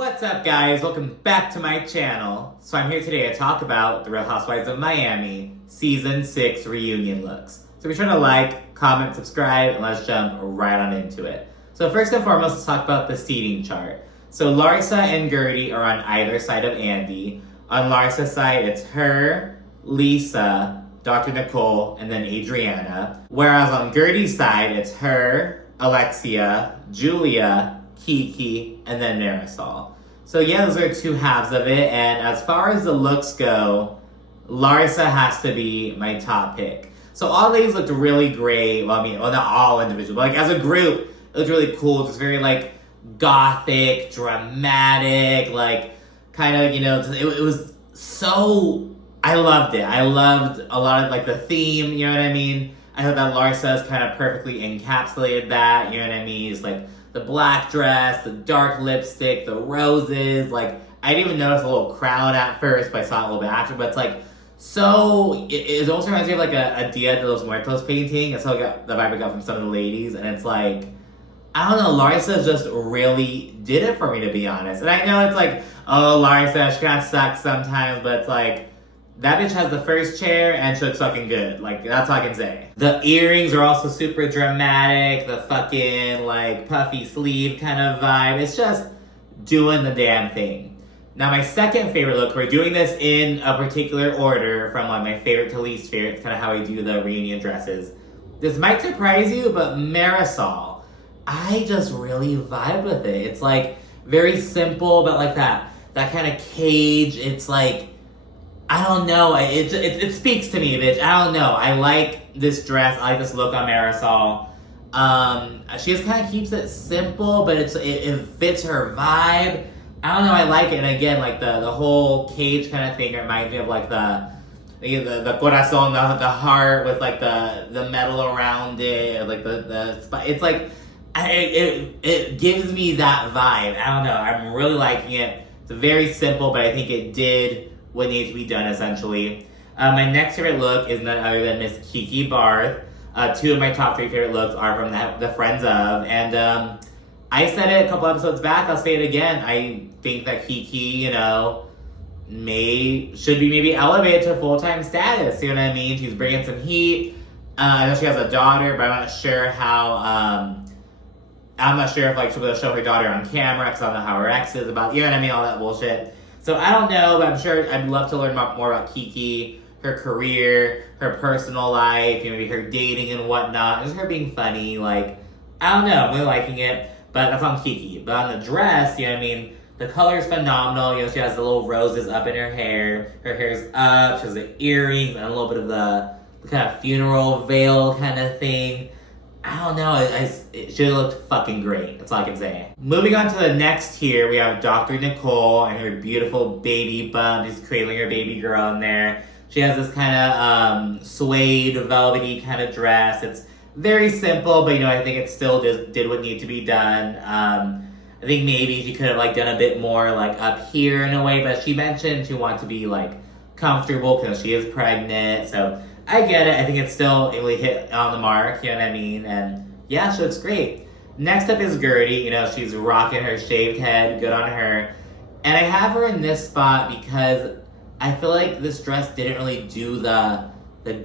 What's up, guys? Welcome back to my channel. So I'm here today to talk about The Real Housewives of Miami Season 6 reunion looks. So be sure to like, comment, subscribe, and let's jump right on into it. So first and foremost, let's talk about the seating chart. So Larsa and Gertie are on either side of Andy. On Larsa's side, it's her, Lisa, Dr. Nicole, and then Adriana. Whereas on Gertie's side, it's her, Alexia, Julia, Kiki, and then Marysol. So yeah, those are two halves of it, and as far as the looks go, Larsa has to be my top pick. So all these looked really great. Well, not all individual, but like as a group, it looked really cool. Just very like Gothic, dramatic, like kind of, it was so, I loved it. I loved a lot of like the theme, you know what I mean? I thought that Larsa's kind of perfectly encapsulated that, you know what I mean? It's like the black dress, the dark lipstick, the roses, like, I didn't even notice a little crown at first, but I saw it a little bit after, but it's like, so, it almost reminds me of like a Dia de los Muertos painting. That's how I got the vibe I got from some of the ladies, and it's like, I don't know, Larsa just really did it for me, to be honest. And I know it's like, oh, Larsa, she kind of sucks sometimes, but it's like, that bitch has the first chair and she looks fucking good. Like, that's all I can say. The earrings are also super dramatic. The fucking, like, puffy sleeve kind of vibe. It's just doing the damn thing. Now, my second favorite look, we're doing this in a particular order from like my favorite to least favorite. It's kind of how I do the reunion dresses. This might surprise you, but Marysol, I just really vibe with it. It's like very simple, but like that kind of cage. It's like, I don't know, it speaks to me, bitch. I don't know. I like this dress. I like this look on Marysol. She just kind of keeps it simple, but it fits her vibe. I don't know, I like it. And again, like the whole cage kind of thing reminds me of like the corazon, the heart with like the metal around it, like the it's like, it gives me that vibe. I don't know, I'm really liking it. It's very simple, but I think it did what needs to be done, essentially. My next favorite look is none other than Miss Kiki Barth. Two of my top three favorite looks are from the Friends of, and I said it a couple episodes back, I'll say it again. I think that Kiki, should be maybe elevated to full-time status, you know what I mean? She's bringing some heat. I know she has a daughter, but I'm not sure how, I'm not sure if like she'll be able to show her daughter on camera, because I don't know how her ex is about, you know what I mean, all that bullshit. So I don't know, but I'm sure I'd love to learn more about Kiki, her career, her personal life, maybe her dating and whatnot, just her being funny, like, I don't know, I'm really liking it, but that's on Kiki. But on the dress, you know what I mean, the color is phenomenal, she has the little roses up in her hair's up, she has the earrings, and a little bit of the kind of funeral veil kind of thing. I don't know, it should have looked fucking great. That's all I can say. Moving on to the next tier, we have Dr. Nicole and her beautiful baby bump. She's cradling her baby girl in there. She has this kind of suede, velvety kind of dress. It's very simple, but I think it still did what needed to be done. I think maybe she could have like done a bit more like up here in a way, but she mentioned she wanted to be like comfortable because she is pregnant, so I get it. I think it's still really hit on the mark, you know what I mean? And yeah, she looks great. Next up is Gertie. She's rocking her shaved head. Good on her. And I have her in this spot because I feel like this dress didn't really do the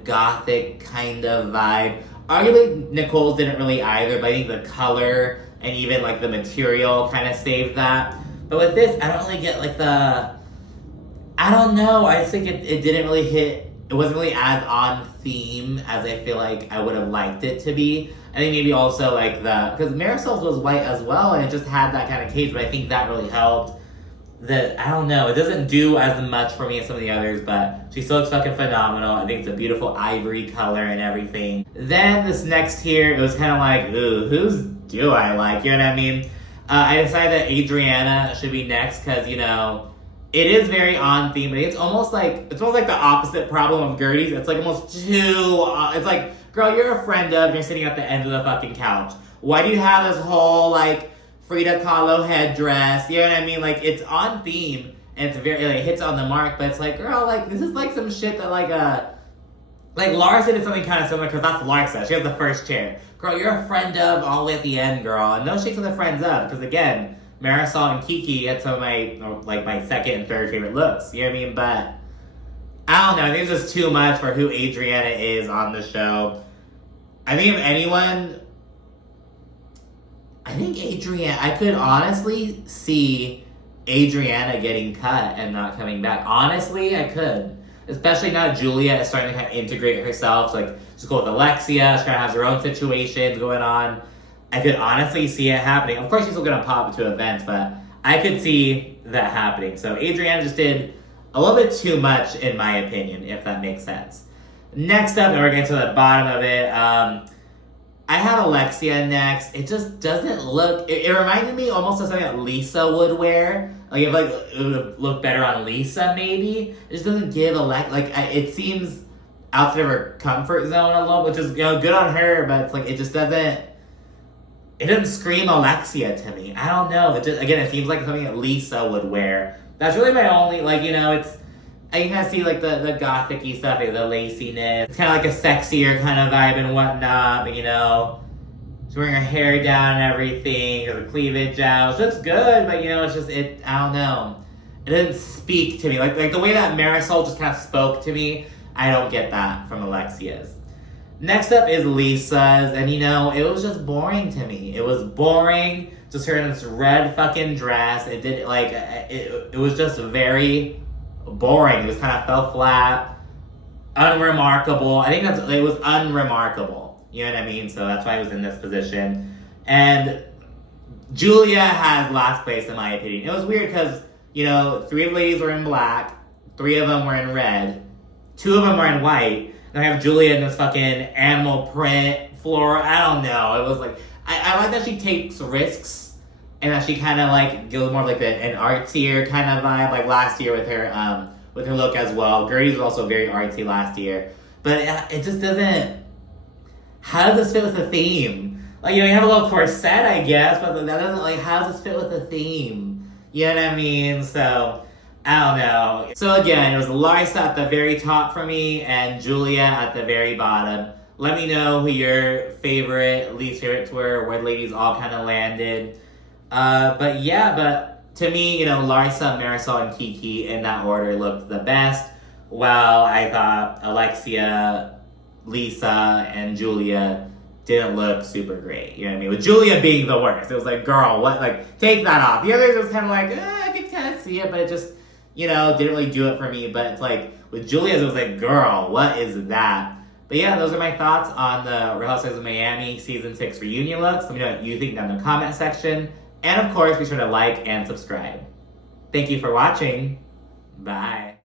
Gothic kind of vibe. Arguably, Nicole's didn't really either, but I think the color and even like the material kind of saved that. But with this, I don't really get like I don't know. I just think it didn't really hit. It wasn't really as on theme as I feel like I would have liked it to be. I think maybe also like because Marysol's was white as well, and it just had that kind of cage, but I think that really helped. I don't know, it doesn't do as much for me as some of the others, but she still looks fucking phenomenal. I think it's a beautiful ivory color and everything. Then this next tier, it was kind of like, ooh, whose do I like? You know what I mean? I decided that Adriana should be next because, it is very on theme, but it's almost like the opposite problem of Gertie's. It's like almost too, it's like, girl, you're a friend of, you're sitting at the end of the fucking couch. Why do you have this whole like Frida Kahlo headdress? You know what I mean? Like, it's on theme and it's very, it hits on the mark, but it's like, girl, like, this is like some shit that like Larsa did something kind of similar, because that's Larsa. She has the first chair. Girl, you're a friend of all the way at the end, girl. And no shit to the friends of, because again, Marysol and Kiki had some of my second and third favorite looks. You know what I mean? But I don't know. I think it's just too much for who Adriana is on the show. I think if anyone, I could honestly see Adriana getting cut and not coming back. Honestly, I could. Especially now Julia is starting to kind of integrate herself. So, like, she's cool with Alexia. She kind of has her own situations going on. I could honestly see it happening. Of course, she's still going to pop to events, but I could see that happening. So, Adriana just did a little bit too much, in my opinion, if that makes sense. Next up, and we're getting to the bottom of it, I have Alexia next. It just doesn't look... It reminded me almost of something that Lisa would wear. Like, it would look better on Lisa, maybe. It just doesn't give it seems outside of her comfort zone a little, which is, good on her, but it's like, it just doesn't... It doesn't scream Alexia to me. I don't know. It seems like something that Lisa would wear. That's really my only, it's... I can kind of see, the Gothic-y stuff, the laciness. It's kind of like a sexier kind of vibe and whatnot, but, she's wearing her hair down and everything, or the cleavage out. She looks good, but, it's just, I don't know. It doesn't speak to me. Like the way that Marysol just kind of spoke to me, I don't get that from Alexia's. Next up is Lisa's, and, it was just boring to me. It was boring, just her in this red fucking dress. It did, it was just very... boring. It just kind of fell flat, unremarkable. I think it was unremarkable. You know what I mean? So that's why I was in this position. And Julia has last place in my opinion. It was weird because, 3 of the ladies were in black, 3 of them were in red, 2 of them were in white, and I have Julia in this fucking animal print, floral, I don't know. It was like, I like that she takes risks. And that she kind of goes more of an artsier kind of vibe, like last year with her look as well. Gertie's was also very artsy last year, but it just doesn't. How does this fit with the theme? You have a little corset, I guess, but that doesn't how does this fit with the theme? You know what I mean? So I don't know. So again, it was Larsa at the very top for me, and Julia at the very bottom. Let me know who your least favorites were, where the ladies all kind of landed. But to me, Larsa, Marysol, and Kiki in that order looked the best, while I thought Alexia, Lisa, and Julia didn't look super great. You know what I mean? With Julia being the worst. It was like, girl, what? Take that off. The others was kind of I could kind of see it, but it just, didn't really do it for me. But it's with Julia's, it was like, girl, what is that? But yeah, those are my thoughts on the Real Housewives of Miami Season 6 reunion looks. Let me know what you think down in the comment section. And of course, be sure to like and subscribe. Thank you for watching. Bye.